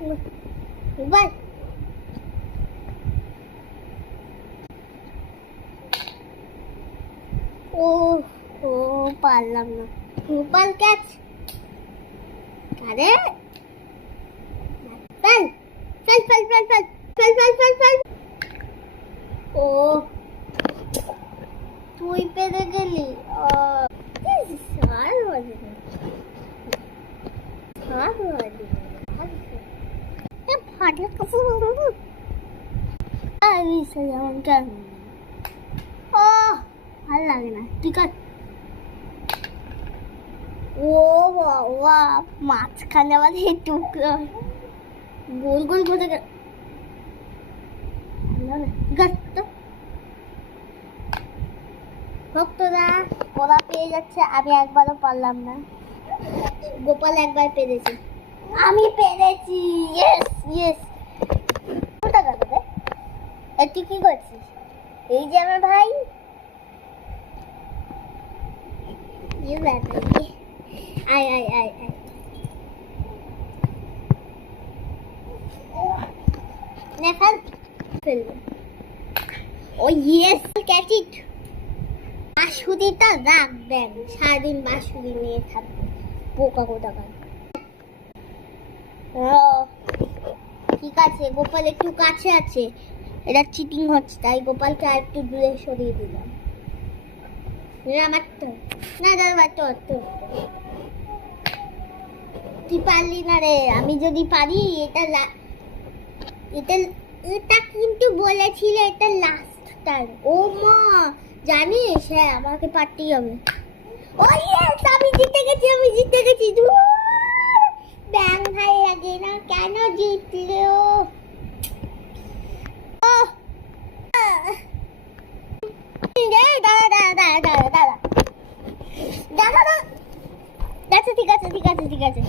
গোপাল ও ও পারলাম না। গোপাল ক্যাচ। আরে fail fail fail fail fail fail fail fail fail. ও তুই পেরে গেলি। আর বাজে না, আর বাজে না। ফাটে কাছে বলবো আমি সে যেমন কেন ও ভালো লাগে না। ঠিক আছে ও বাবা মাঝখানে আবার এই টুকরো গোল গোল করে ঠিক আছে তো ভক্তরা ওরা পেয়ে যাচ্ছে, আমি একবারও পারলাম না। গোপাল একবার পেরেছে, আমি পেরেছি। Yes yes. কোথা গেল রে? তুই কি করছিস? এই যে আমার ভাই আয় আয় আয় আয়। না ফেল ফেলবে। ও ইয়েস ক্যাচ ইট। বাঁশুরিটা রাখবেন, সারাদিন বাঁশুরি নিয়ে থাকবে পোকা কোথাকার। ঠিক আছে গোপাল একটু কাছে আছে, এটা চিটিং হচ্ছে, তাই গোপালকে আর একটু দূরে সরিয়ে দিলাম। আমার তো না দাদা তো তুই পারলি না রে। আমি যদি পারি এটা এটা এটা কিন্তু বলেছিল এটা লাস্ট টাইম। ও মা জানিস, হ্যাঁ আমাকে পারতেই হবে। ও ইয়েস আমি জিতে গেছি, আমি জিতে গেছি। ব্যাং ভাই লাগে না কেন জিতলো? ঠিক আছে ঠিক আছে ঠিক আছে।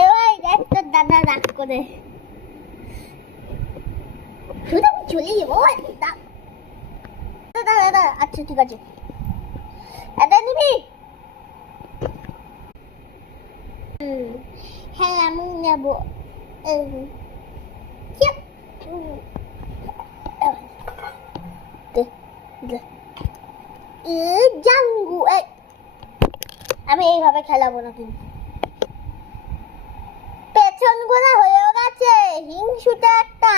এবার দেখ তোর দাদা রাগ করে আমি চলে যাবো। দাদা আচ্ছা ঠিক আছে দাদা নিবি। হ্যাঁ আমি নেবো। জাঙ্গু আমি এইভাবে খেলাবো না, কিন্তু পেছন গোলা হয়েও গেছে। হিংসুটা একটা।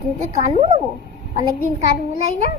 কিন্তু কান মুলাবো, অনেকদিন কান মুলাই না।